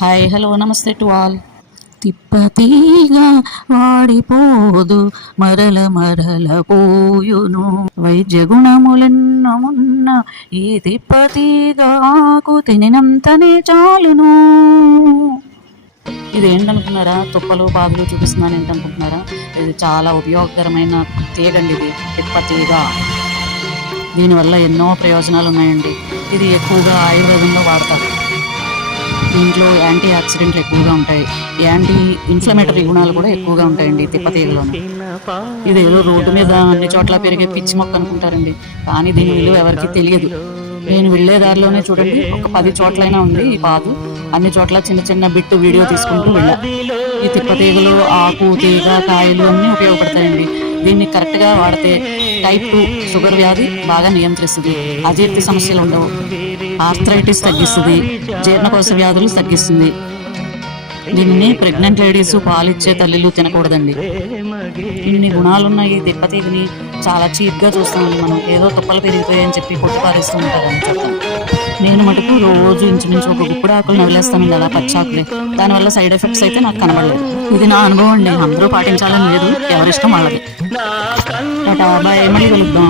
Hi hello namaste to all. తిప్పతీగా వాడిపోదు మరల మరల పోయును. వైద్య గుణములెన్నమున్న ఈ తిప్పతీగా ఆకు తినినంతనే చాలును. ఇది ఏంటనుకున్నారా? తుప్పలు పాదులు చూపిస్తున్నాను ఏంటనుకుంటున్నారా? ఇది చాలా ఉపయోగకరమైన తీగండి ఇది తిప్ప తీగ దీనివల్ల ఎన్నో ప్రయోజనాలు ఉన్నాయండి ఇది ఎక్కువగా ఆయుర్వేదంలో వాడతారు. దీంట్లో యాంటీ ఆక్సిడెంట్లు ఎక్కువగా ఉంటాయి. యాంటీ ఇన్ఫ్లమేటరీ గుణాలు కూడా ఎక్కువగా ఉంటాయండి తిప్పతీగలో ఇది ఏదో రోడ్డు మీద అన్ని చోట్ల పెరిగే పిచ్చి మొక్క అనుకుంటారండి. కానీ దీని విలువ ఎవరికి తెలియదు. నేను వెళ్ళే దారిలోనే చూడండి ఒక పది చోట్లైనా ఉంది ఈ పాదు. అన్ని చోట్ల చిన్న చిన్న బిట్టు వీడియో తీసుకుంటూ వెళ్ళా. ఈ తిప్పతీగలు ఆకు తీగ కాయలు అన్నీ ఉపయోగపడతాయండి. దీన్ని కరెక్ట్గా వాడితే టైప్ టూ షుగర్ వ్యాధి బాగా నియంత్రిస్తుంది. అజీర్తి సమస్యలు ఉండవు. ఆర్థరైటిస్ తగ్గిస్తుంది. జీర్ణకోశ వ్యాధులు తగ్గిస్తుంది. దీన్ని ప్రెగ్నెంట్ లేడీస్ పాలిచ్చే తల్లిలు తినకూడదండి. ఇన్ని గుణాలున్న ఈ తిప్పతీగని చాలా చీప్గా చూస్తామండి మనం. ఏదో తుప్పలు పెరిగిపోయాయని చెప్పి కొట్టి పారేస్తూ ఉంటారని చెప్తాను నేను మటుకు రోజు ఇంచుమించు ఒక గుప్పుడు ఆకులు నవ్వులేస్తానండి అలా పచ్చాకులే. దానివల్ల సైడ్ ఎఫెక్ట్స్ అయితే నాకు కనబడలేదు. ఇది నా అనుభవం అండి. అందరూ పాటించాలని లేదు ఎవరిష్టం వాళ్ళది. టాటా బాయ్ మళ్ళీ కలుద్దాం.